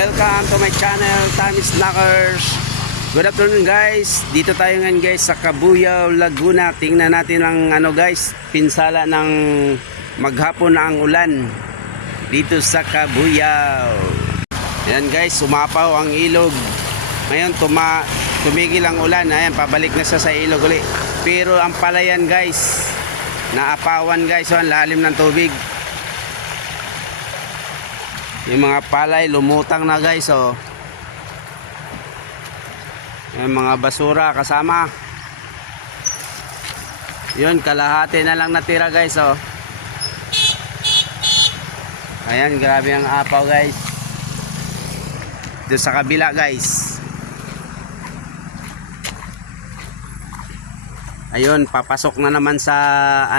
Welcome to my channel, Tommy Snackers. Good afternoon guys. Dito tayo ngayon guys sa Cabuyao, Laguna. Tingnan natin ang guys, pinsala ng maghapon na ang ulan dito sa Cabuyao. Ayan guys, sumapaw ang ilog. Ngayon tumigil ang ulan. Ayan, pabalik na siya sa ilog ulit. Pero ang palayan guys, naapawan guys, ang lalim ng tubig. Yung mga palay lumutang na guys, oh. Yung mga basura kasama. Yun, kalahati na lang natira guys, oh. Ayan, grabe ang apaw guys. Doon sa kabila guys. Ayun, papasok na naman sa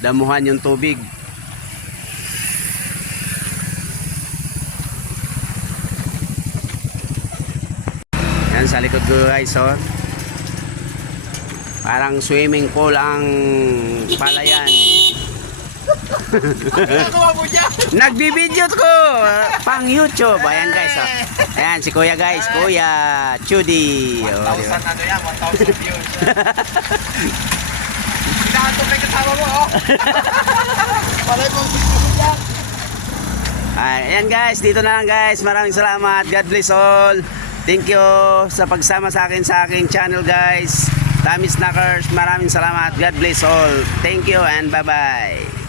damuhan yung tubig. Yan sa likod ko guys, oh. Parang swimming pool ang palayan. Nagbibideo ko pang YouTube. Ayan guys, oh. Ayan si Kuya guys, Kuya Chudi. 1,000 yan, 1,000 views. Pinahanto may kasama mo, oh. Palay mo yan. Ayan guys, dito na lang guys. Maraming salamat. God bless all. Thank you sa pagsama sa aking channel guys. Tommy Snackers, maraming salamat. God bless all. Thank you and bye-bye.